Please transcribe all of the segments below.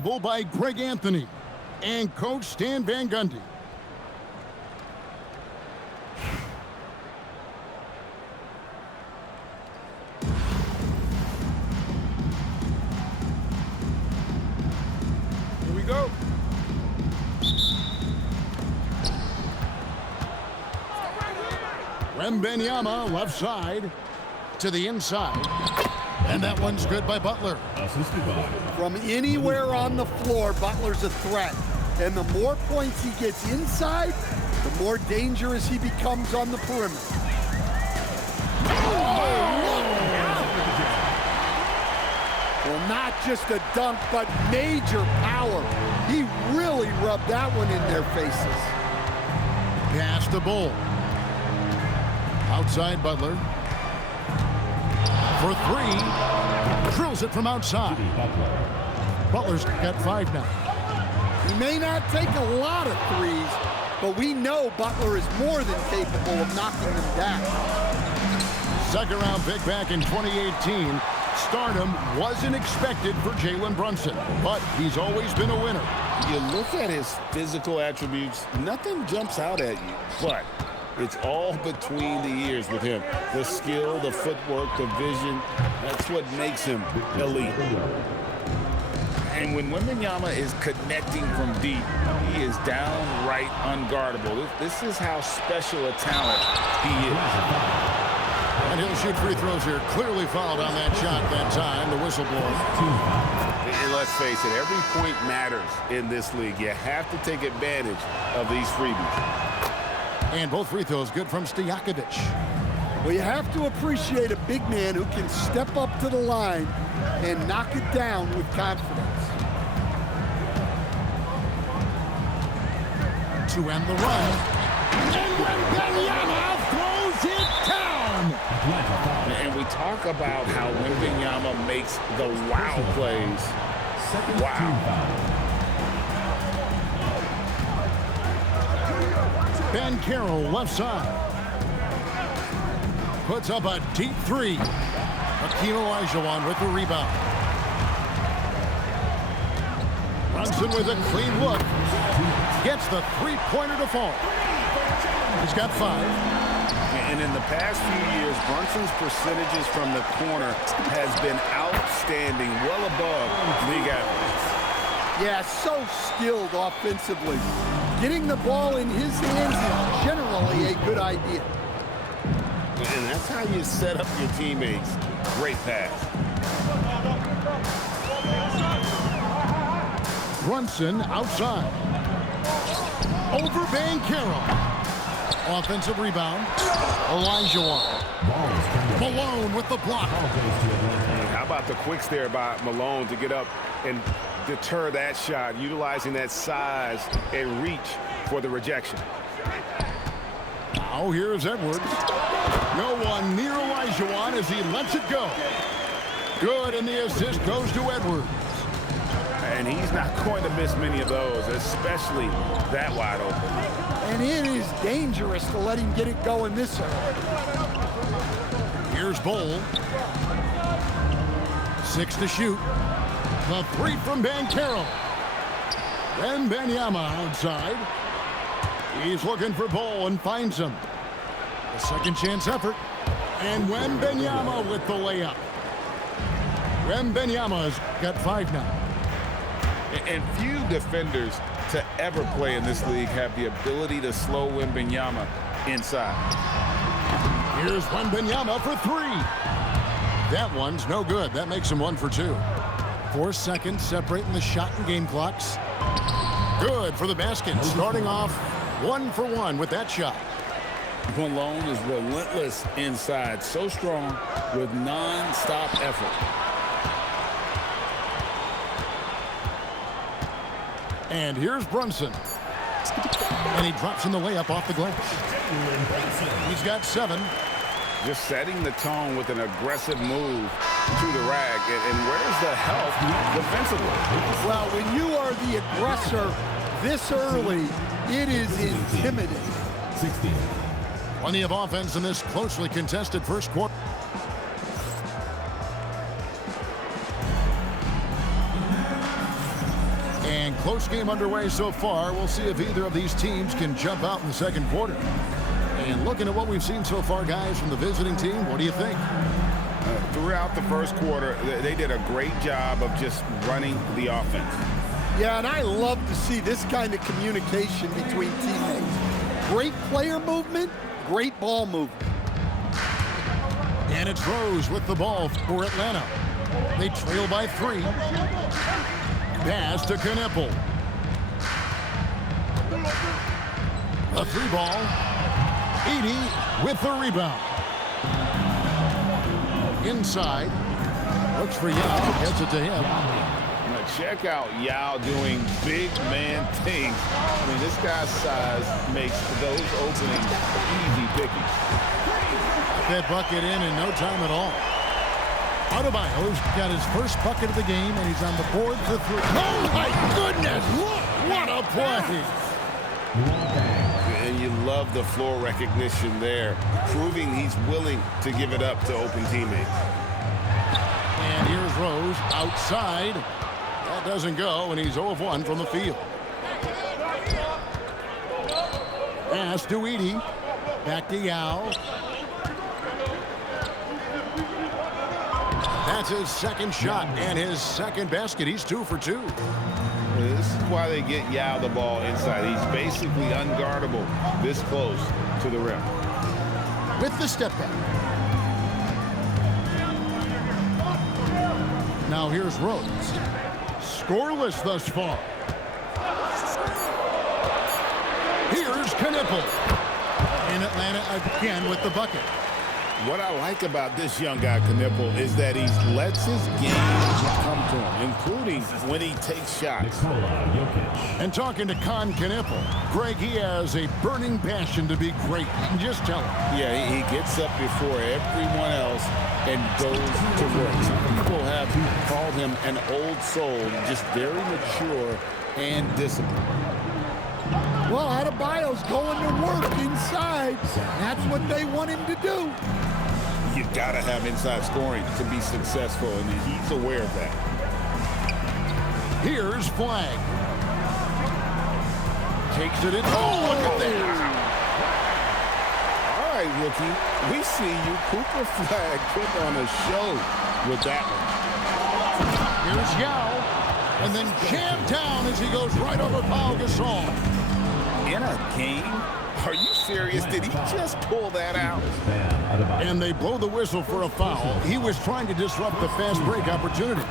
By Greg Anthony and Coach Stan Van Gundy. Here we go. Wembanyama left side to the inside. And that one's good by Butler. From anywhere on the floor, Butler's a threat. And the more points he gets inside, the more dangerous he becomes on the perimeter. Well, not just a dunk, but major power. He really rubbed that one in their faces. Pass the Bull. Outside Butler. For three. Drills it from outside. Butler's got 5 now. He may not take a lot of threes, but we know Butler is more than capable of knocking them down. Second round pick back in 2018. Stardom wasn't expected for Jalen Brunson, but he's always been a winner. You look at his physical attributes, nothing jumps out at you, but it's all between the ears with him. The skill, the footwork, the vision, that's what makes him elite. And when Wembanyama is connecting from deep, he is downright unguardable. This is how special a talent he is. And he'll shoot free throws here. Clearly fouled on that shot that time. The whistle blows. And let's face it, every point matters in this league. You have to take advantage of these freebies. And both free throws good from Stojakovic. Well, you have to appreciate a big man who can step up to the line and knock it down with confidence. To end the run. And Wembanyama throws it down. And we talk about how Wembanyama makes the wow plays. Wow. Ben Carroll left side. Puts up a deep three. Hakeem Olajuwon with the rebound. Brunson with a clean look. Gets the three-pointer to fall. He's got 5. And in the past few years, Brunson's percentages from the corner has been outstanding, well above league average. Yeah, so skilled offensively. Getting the ball in his hands is generally a good idea. And that's how you set up your teammates. Great pass. Brunson outside. Over Banchero. Offensive rebound. Olajuwon. Malone with the block. How about the quicks there by Malone to get up and deter that shot, utilizing that size and reach for the rejection. Now here's Edwards. No one near Olajuwon as he lets it go. Good, and the assist goes to Edwards. And he's not going to miss many of those, especially that wide open. And it is dangerous to let him get it going this early. Here's Bull. 6 to shoot. The 3 from Banchero. Wembanyama outside. He's looking for Bull and finds him. A second chance effort. And Wembanyama with the layup. Wembanyama's got 5 now. And few defenders to ever play in this league have the ability to slow Wembanyama inside. Here's Wembanyama for 3. That one's no good. That makes him 1 for 2. 4 seconds separating the shot and game clocks. Good for the basket. Starting off 1 for 1 with that shot. Malone is relentless inside. So strong with non-stop effort. And here's Brunson. And he drops in the layup off the glass. He's got 7. Just setting the tone with an aggressive move to the rack. And where's the help defensively? Well, when you are the aggressor this early, it is intimidating. 16. Plenty of offense in this closely contested first quarter. And close game underway so far. We'll see if either of these teams can jump out in the second quarter. And looking at what we've seen so far, guys, from the visiting team, what do you think? Throughout the first quarter, they did a great job of just running the offense. Yeah, and I love to see this kind of communication between teammates. Great player movement, great ball movement. And it's Rose with the ball for Atlanta. They trail by 3. Pass to Knippel. A 3 ball. Edey with the rebound. Inside. Looks for Yao. Gets it to him. Now check out Yao doing big man things. I mean, this guy's size makes those openings easy picking. That bucket in no time at all. Adebayo's got his first bucket of the game, and he's on the board for 3. Oh, my goodness! What a play! And you love the floor recognition there, proving he's willing to give it up to open teammates. And here's Rose outside. That doesn't go, and he's 0 of 1 from the field. Pass to Edey. Back to Yao. That's his second shot and his second basket. He's 2 for 2. This is why they get Yao the ball inside. He's basically unguardable this close to the rim. With the step back. Now here's Rose. Scoreless thus far. Here's Knippel. In Atlanta again with the bucket. What I like about this young guy, Knippel, is that he lets his game come to him, including when he takes shots. And talking to Knippel, Greg, he has a burning passion to be great. You can just tell him. Yeah, he gets up before everyone else and goes to work. Some people have called him an old soul, just very mature and disciplined. Well, Adebayo's going to work inside. That's what they want him to do. You've got to have inside scoring to be successful, and he's aware of that. Here's Flag. Takes it in. Oh, look at that. All right, rookie. We see you. Cooper Flag put on a show with that one. Here's Yao. And then jammed down as he goes right over Pau Gasol. In a game? Are you serious? Did he just pull that out? And they blow the whistle for a foul. He was trying to disrupt the fast break opportunity.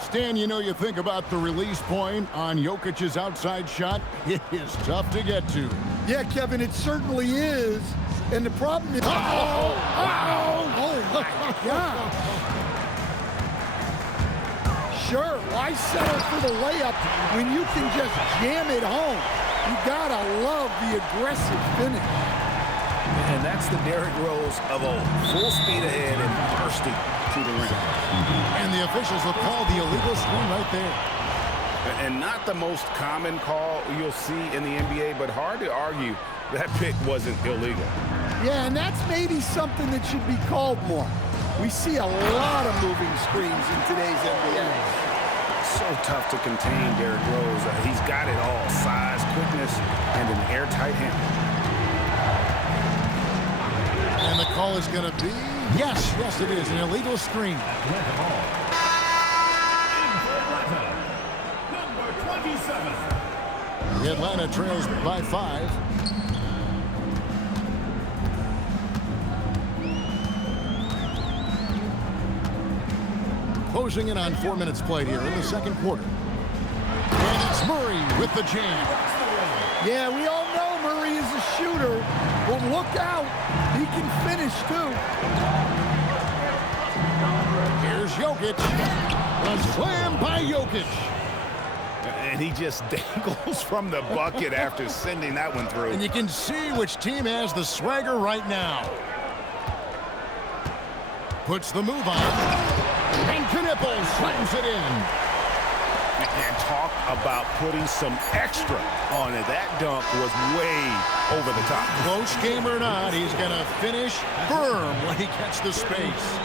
Stan, you know, you think about the release point on Jokic's outside shot. It is tough to get to. Yeah, Kevin, it certainly is. And the problem is... Oh my God. Sure, why settle for the layup when you can just jam it home? You gotta love the aggressive finish. And that's the Derrick Rose of old. Full speed ahead and bursting to the rim. And the officials have called the illegal screen right there. And not the most common call you'll see in the NBA, but hard to argue that pick wasn't illegal. Yeah, and that's maybe something that should be called more. We see a lot of moving screens in today's NBA. So tough to contain Derrick Rose. He's got it all. Size, quickness, and an airtight handle. And the call is going to be... Yes, it is. An illegal screen. Atlanta trails by 5. Closing in on 4 minutes played here in the second quarter. And it's Murray with the jam. Yeah, we all know Murray is a shooter, but look out. He can finish, too. Here's Jokic. A slam by Jokic. And he just dangles from the bucket after sending that one through. And you can see which team has the swagger right now. Puts the move on. And Knippel slams it in. And talk about putting some extra on it. That dunk was way over the top. Close game or not, he's going to finish firm when he gets the space.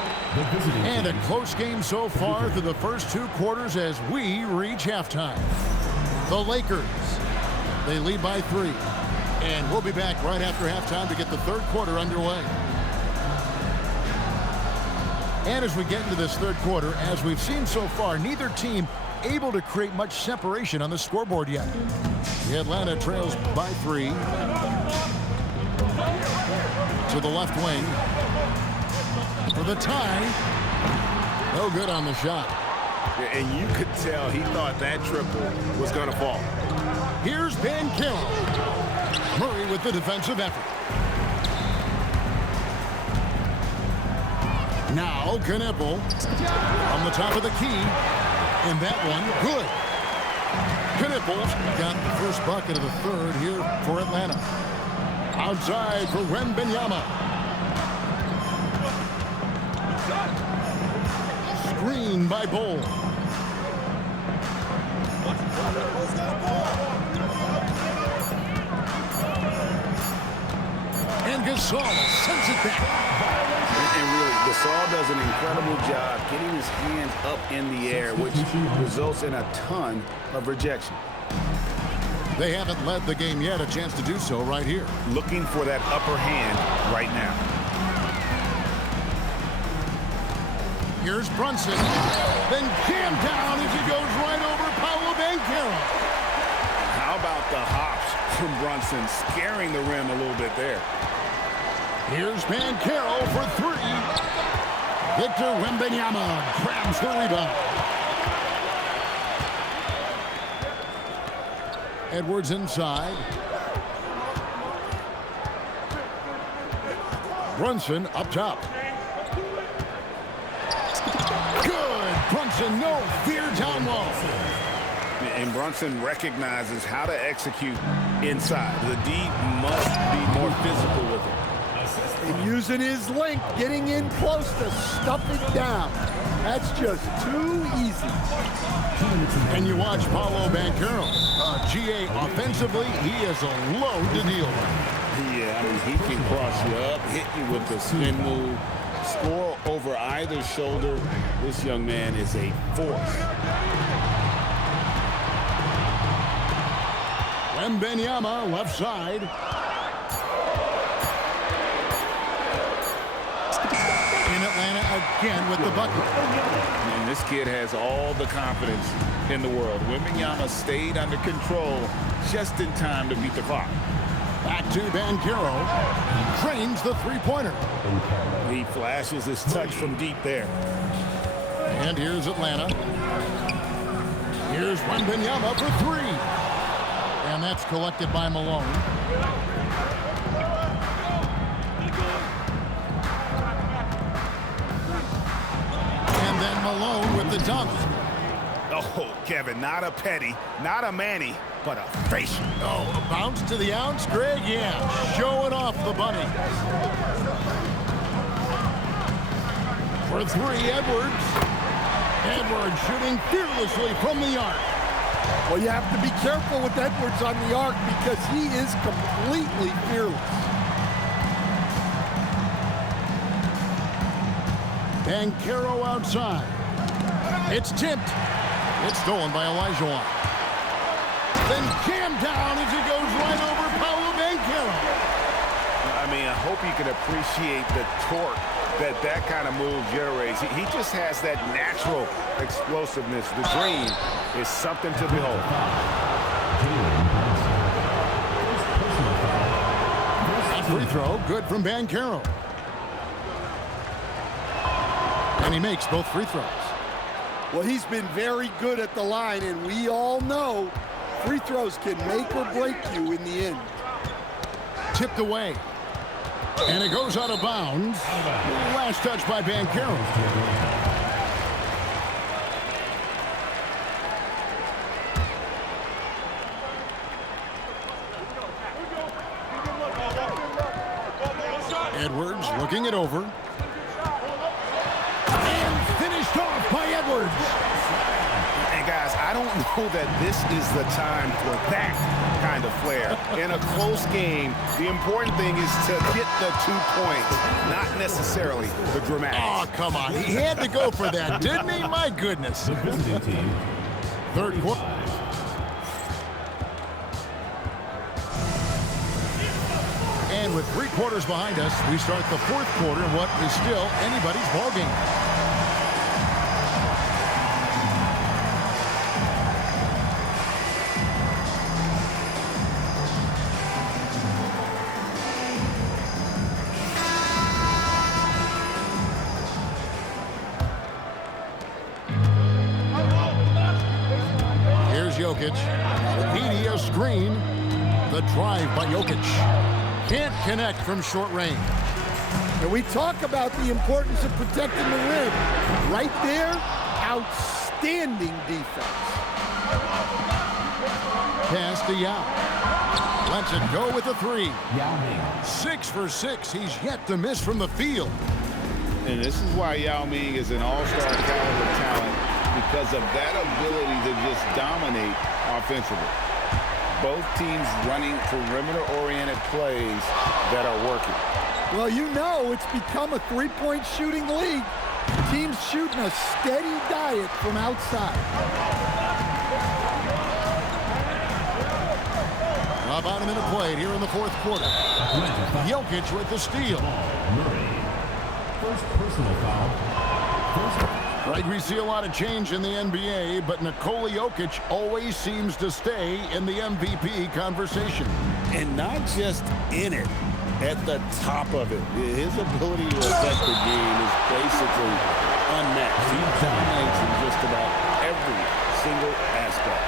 And a close game so far through the first 2 quarters as we reach halftime. The Lakers, they lead by 3. And we'll be back right after halftime to get the 3rd quarter underway. And as we get into this 3rd quarter, as we've seen so far, neither team able to create much separation on the scoreboard yet. The Atlanta trails by 3. To the left wing. For the tie. No good on the shot. And you could tell he thought that triple was going to fall. Here's Banchero. Murray with the defensive effort. Now Knippel on the top of the key. And that one, good. Knippel's got the first bucket of the 3rd here for Atlanta. Outside for Wembanyama. Screen by Bull. And Gasol sends it back. And really, Gasol does an incredible job getting his hands up in the air, which results in a ton of rejection. They haven't led the game yet. A chance to do so right here. Looking for that upper hand right now. Here's Brunson. Then jammed down as he goes right over Paolo Banchero. How about the hops from Brunson, scaring the rim a little bit there. Here's Banchero for 3. Victor Wembanyama grabs the rebound. Edwards inside. Brunson up top. Good. Brunson, no fear down low. And Brunson recognizes how to execute inside. The D must be more physical with it. And using his length, getting in close to stuff it down. That's just too easy. And you watch Paolo Banchero. GA offensively, he is a load to deal with. Yeah, I mean, he can cross you up, hit you with the spin move, score over either shoulder. This young man is a force. Wembanyama left side. In Atlanta again with the bucket. And this kid has all the confidence in the world. Wembanyama stayed under control just in time to beat the clock. Back to Banchero. Trains the 3-pointer. He flashes his touch from deep there. And here's Atlanta. Here's Wembanyama for 3. And that's collected by Malone. And then Malone with the dunk. Oh, Kevin, not a petty, not a Manny, but a facial. Oh, a bounce to the ounce, Greg? Yeah, showing off the bunny. For 3, Edwards. Edwards shooting fearlessly from the arc. Well, you have to be careful with Edwards on the arc because he is completely fearless. Banchero outside. It's tipped. It's stolen by Olajuwon. Then jammed down as it goes right over Paolo Banchero. I mean, I hope you can appreciate the torque that kind of move generates. He just has that natural explosiveness. The dream is something to behold. That free throw, good from Banchero. And he makes both free throws. Well, he's been very good at the line, and we all know free throws can make or break you in the end. Tipped away. And it goes out of bounds. Last touch by Banchero. Edwards looking it over. And finished off by Edwards. And guys, I don't know that this is the time for that kind of flair. In a close game, the important thing is to get the 2 points, not necessarily the dramatics. Oh, come on. He had to go for that, didn't he? My goodness. The visiting team, Third quarter. And with 3 quarters behind us, we start the fourth quarter in what is still anybody's ballgame. Here's Jokic. Media screen. The drive by Jokic. Can't connect from short range. And we talk about the importance of protecting the rim. Right there, outstanding defense. Pass to Yao. Lets it go with a 3. 6 for 6. He's yet to miss from the field. And this is why Yao Ming is an all-star caliber talent, because of that ability to just dominate offensively. Both teams running perimeter-oriented plays that are working. Well, you know it's become a three-point shooting league. Teams shooting a steady diet from outside. About a minute played here in the fourth quarter. Jokic with the steal. Murray. First personal foul. Right, we see a lot of change in the NBA, but Nikola Jokic always seems to stay in the MVP conversation. And not just in it, at the top of it. His ability to affect the game is basically unmatched. He dominates in just about every single aspect.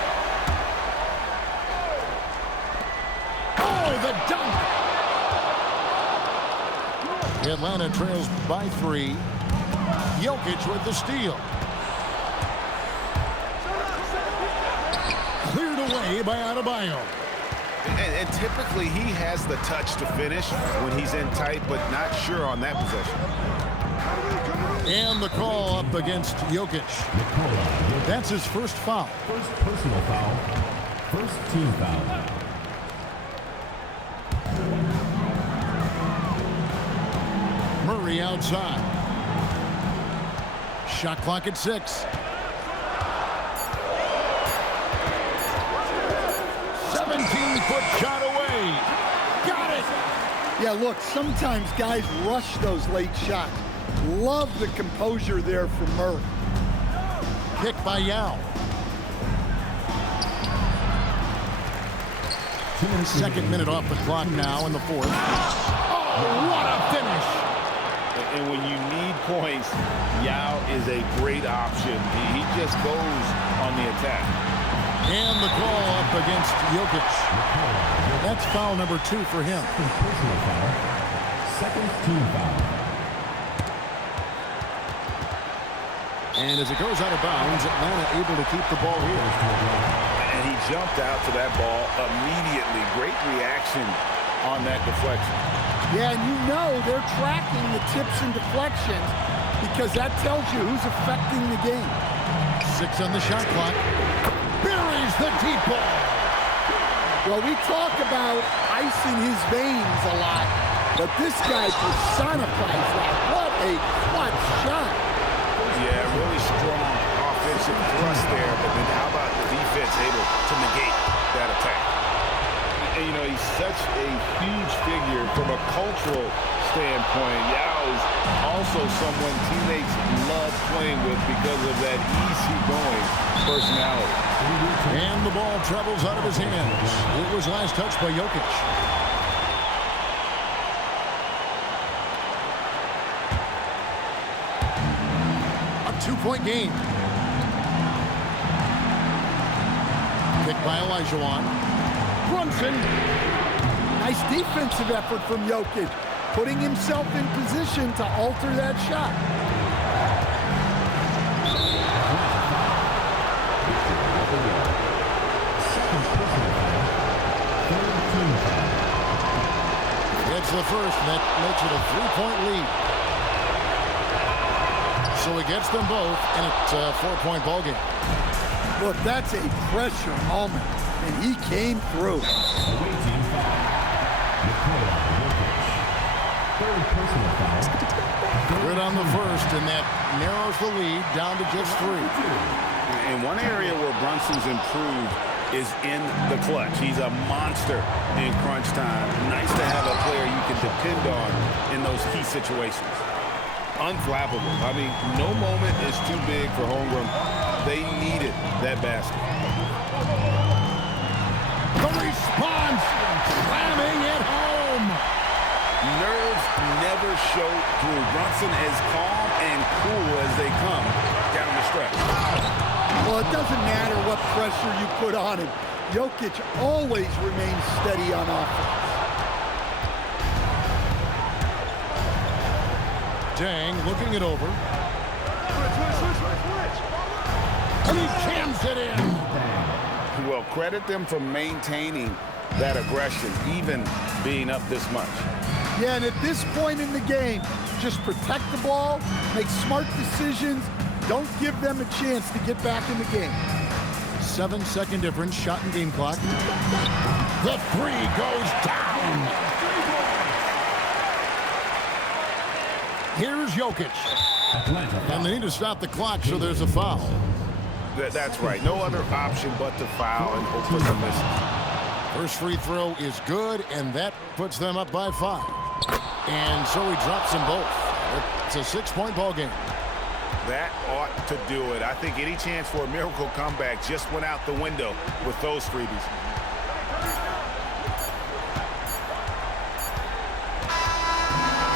Oh, the dunk! Atlanta trails by 3. Jokic with the steal. Cleared away by Adebayo. And typically he has the touch to finish when he's in tight, but not sure on that possession. And the call up against Jokic. That's his first foul. First personal foul. First team foul. Murray outside. Shot clock at 6. 17-foot shot away. Got it. Yeah, look, sometimes guys rush those late shots. Love the composure there from Murray. Kick by Yao. Second minute off the clock now in the fourth. Oh, what a finish. And when you need points, Yao is a great option. He just goes on the attack. And the call up against Jokic. That's foul number 2 for him. Personal foul. Second team foul. And as it goes out of bounds, Atlanta able to keep the ball here. And he jumped out to that ball immediately. Great reaction on that deflection. Yeah, and you know they're tracking the tips and deflections because that tells you who's affecting the game. 6 on the shot clock. Buries the deep ball. Well, we talk about ice in his veins a lot, but this guy personifies that. What a clutch shot. Yeah, really strong offensive thrust there, but then how about the defense able to negate that attack? And, you know, he's such a huge figure from a cultural standpoint. Yao is also someone teammates love playing with because of that easygoing personality. And the ball travels out of his hands. It was last touched by Jokic. A 2-point game. Kicked by Olajuwon. Brunson. Nice defensive effort from Jokic, putting himself in position to alter that shot. It's the first, and that makes it a 3-point lead. So he gets them both, and it's a 4-point ball game. Look, that's a pressure moment, and he came through. Away team foul. Third personal foul. Good on the first, and that narrows the lead down to just 3. And one area where Brunson's improved is in the clutch. He's a monster in crunch time. Nice to have a player you can depend on in those key situations. Unflappable. I mean, no moment is too big for homegrown. They needed that basket. The response, slamming it home. Nerves never show through. Brunson as calm and cool as they come down the stretch. Well, it doesn't matter what pressure you put on him. Jokic always remains steady on offense. Dang, looking it over. And he jams it in. Well, credit them for maintaining that aggression, even being up this much. Yeah, and at this point in the game, just protect the ball, make smart decisions, don't give them a chance to get back in the game. 7-second difference, shot and game clock. The 3 goes down. Here's Jokic. And they need to stop the clock, so there's a foul. That's right. No other option but to foul and hope for some misses. First free throw is good, and that puts them up by 5. And so he drops them both. It's a 6-point ball game. That ought to do it. I think any chance for a miracle comeback just went out the window with those freebies.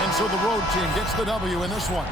And so the road team gets the W in this one.